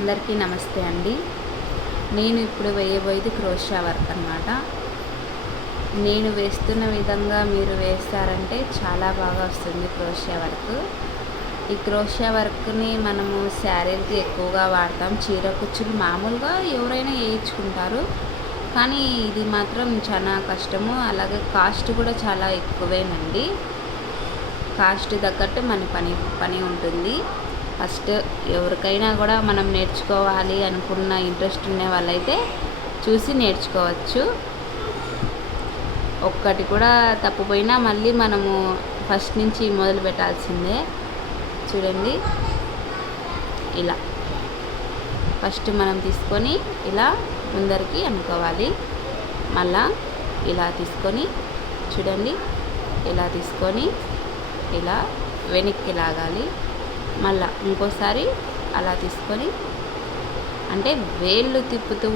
అందరికీ నమస్తే అండి. నేను ఇప్పుడు వేయబోయేది క్రోషియా వర్క్ అన్నమాట. నేను వేస్తున్న విధంగా మీరు వేస్తారంటే చాలా బాగా వస్తుంది క్రోషియా వర్క్. ఈ క్రోషియా వర్క్ని మనము శారీలకి ఎక్కువగా వాడతాం. చీర కుచ్చులు మామూలుగా ఎవరైనా వేయించుకుంటారు, కానీ ఇది మాత్రం చాలా కష్టము. అలాగే కాస్ట్ కూడా చాలా ఎక్కువేనండి. కాస్ట్ తగ్గట్టు మన పని ఉంటుంది. ఫస్ట్ ఎవరికైనా కూడా మనం నేర్చుకోవాలి అనుకున్న ఇంట్రెస్ట్ ఉండే వాళ్ళైతే చూసి నేర్చుకోవచ్చు. ఒక్కటి కూడా తప్పిపోయినా మళ్ళీ మనము ఫస్ట్ నుంచి మొదలు పెట్టాల్సిందే. చూడండి, ఇలా ఫస్ట్ మనం తీసుకొని ఇలా ముందరికి అనుకోవాలి. మళ్ళా ఇలా తీసుకొని చూడండి, ఇలా తీసుకొని ఇలా వెనక్కి లాగాలి. మళ్ళా ఇంకోసారి అలా తీసుకొని, అంటే వేళ్ళు తిప్పుతూ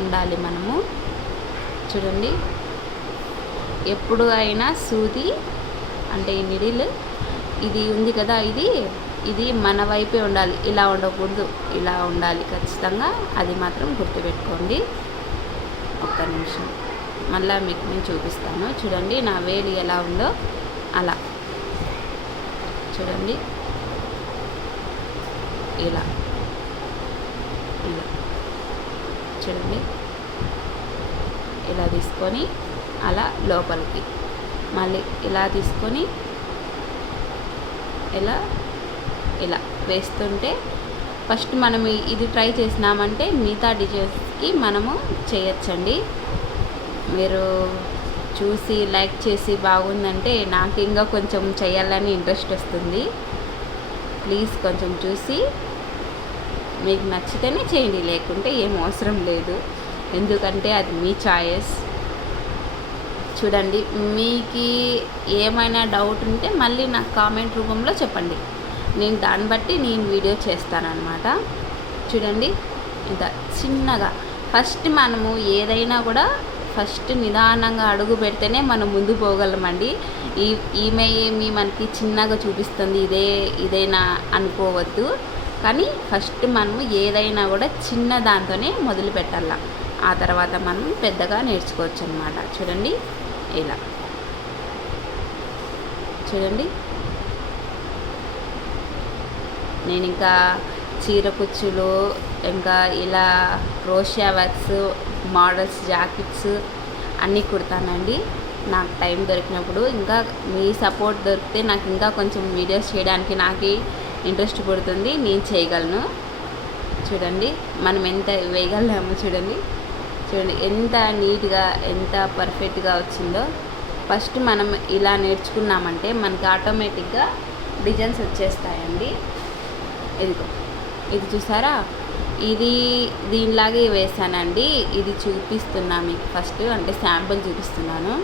ఉండాలి మనము. చూడండి, ఎప్పుడు అయినా సూది అంటే ఈ నిడిల్ ఇది ఉంది కదా, ఇది మన వైపే ఉండాలి, ఇలా ఉండకూడదు, ఇలా ఉండాలి ఖచ్చితంగా. అది మాత్రం గుర్తుపెట్టుకోండి. ఒక్క నిమిషం మళ్ళీ మీకు నేను చూపిస్తాను. చూడండి, నా వేలు ఎలా ఉందో అలా చూడండి. ఇలా ఇలా చూడండి, ఇలా తీసుకొని అలా లోపలికి మళ్ళీ ఇలా తీసుకొని ఇలా ఇలా వేస్తుంటే ఫస్ట్ మనం ఇది ట్రై చేసినామంటే మిగతా డిజైన్స్కి మనము చేయొచ్చండి. మీరు చూసి లైక్ చేసి బాగుందంటే నాకు ఇంకా కొంచెం చేయాలని ఇంట్రెస్ట్ వస్తుంది. ప్లీజ్ కొంచెం చూసి మీకు నచ్చితేనే చేయండి, లేకుంటే ఏం అవసరం లేదు. ఎందుకంటే అది మీ చాయిస్. చూడండి, మీకు ఏమైనా డౌట్ ఉంటే మళ్ళీ నాకు కామెంట్ రూపంలో చెప్పండి. నేను దాన్ని బట్టి నేను వీడియో చేస్తానన్నమాట. చూడండి, ఇంత చిన్నగా ఫస్ట్ మనము ఏదైనా కూడా ఫస్ట్ నిదానంగా అడుగు పెడితేనే మనం ముందు పోగలమండి. ఈమె ఏమి మనకి చిన్నగా చూపిస్తుంది, ఇదేనా అనుకోవద్దు. కానీ ఫస్ట్ మనము ఏదైనా కూడా చిన్న దాంతోనే మొదలు పెట్టాల. ఆ తర్వాత మనం పెద్దగా నేర్చుకోవచ్చు అన్నమాట. చూడండి, ఇలా చూడండి. నేను ఇంకా చీర కుచ్చులు, ఇంకా ఇలా క్రోషియా వర్క్స్, మోడల్స్, జాకెట్స్ అన్నీ కుడతానండి నాకు టైం దొరికినప్పుడు. ఇంకా మీ సపోర్ట్ దొరికితే నాకు ఇంకా కొంచెం వీడియోస్ చేయడానికి నాకు ఇంట్రెస్ట్ పడుతుంది, నేను చేయగలను. చూడండి, మనం ఎంత వేయగలమో చూడండి. చూడండి ఎంత నీట్గా, ఎంత పర్ఫెక్ట్గా వచ్చిందో. ఫస్ట్ మనం ఇలా నేర్చుకున్నామంటే మనకి ఆటోమేటిక్గా డిజైన్స్ వచ్చేస్తాయండి. ఇదిగో, ఇది చూసారా, ఇది దీనిలాగే వేసానండి. ఇది చూపిస్తున్నా మీకు ఫస్ట్, అంటే శాంపుల్ చూపిస్తున్నాను.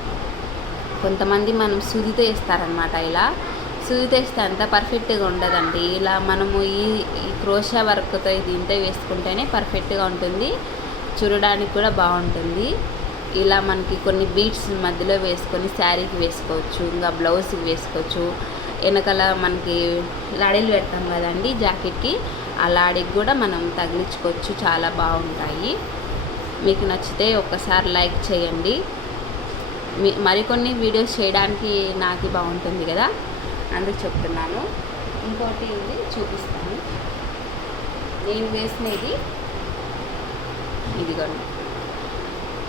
కొంతమంది మనం సూదితో వేస్తారనమాట. ఇలా సూదితో వేస్తే అంత పర్ఫెక్ట్గా ఉండదండి. ఇలా మనము ఈ క్రోషియా వర్క్తో దీంతో వేసుకుంటేనే పర్ఫెక్ట్గా ఉంటుంది, చూడడానికి కూడా బాగుంటుంది. ఇలా మనకి కొన్ని బీడ్స్ మధ్యలో వేసుకొని శారీకి వేసుకోవచ్చు, ఇంకా బ్లౌజ్కి వేసుకోవచ్చు. వెనకాల మనకి లాడీలు పెడతాం కదండి జాకెట్కి, ఆ లాడీకి కూడా మనం తగిలించుకోవచ్చు. చాలా బాగుంటాయి. మీకు నచ్చితే ఒక్కసారి లైక్ చేయండి. మరికొన్ని వీడియోస్ చేయడానికి నాకు బాగుంటుంది కదా, అందుకు చెప్తున్నాను. ఇంకోటి ఇది చూపిస్తాను. నేను వేసినది ఇదిగోండి.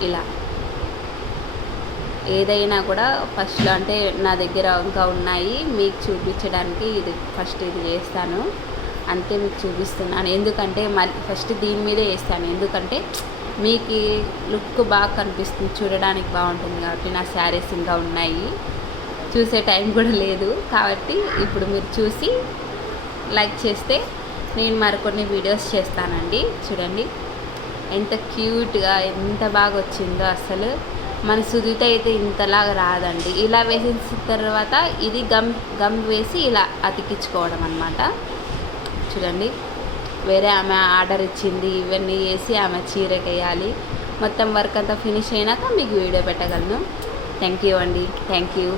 ఇలా ఏదైనా కూడా ఫస్ట్లో, అంటే నా దగ్గర ఇంకా ఉన్నాయి మీకు చూపించడానికి, ఇది ఫస్ట్ ఇది వేస్తాను అంతే, మీకు చూపిస్తున్నాను. ఎందుకంటే మళ్ళీ ఫస్ట్ దీని మీదే వేస్తాను, ఎందుకంటే మీకు లుక్ బాగా కనిపిస్తుంది, చూడడానికి బాగుంటుంది కాబట్టి. నా శారీస్ ఇంకా ఉన్నాయి, చూసే టైం కూడా లేదు కాబట్టి ఇప్పుడు మీరు చూసి లైక్ చేస్తే నేను మరికొన్ని వీడియోస్ చేస్తానండి. చూడండి ఎంత క్యూట్గా, ఎంత బాగా వచ్చిందో. అసలు మన సుదితో అయితే ఇంతలాగా రాదండి. ఇలా వేసిన తర్వాత ఇది గమ్ వేసి ఇలా అతికించుకోవడం అన్నమాట. చూడండి, వేరే ఆమె ఆర్డర్ ఇచ్చింది, ఇవన్నీ వేసి ఆమె చీరకి వేయాలి. మొత్తం వర్క్ అంతా ఫినిష్ అయినాక మీకు వీడియో పెట్టగలను. థ్యాంక్ యూ అండి, థ్యాంక్ యూ.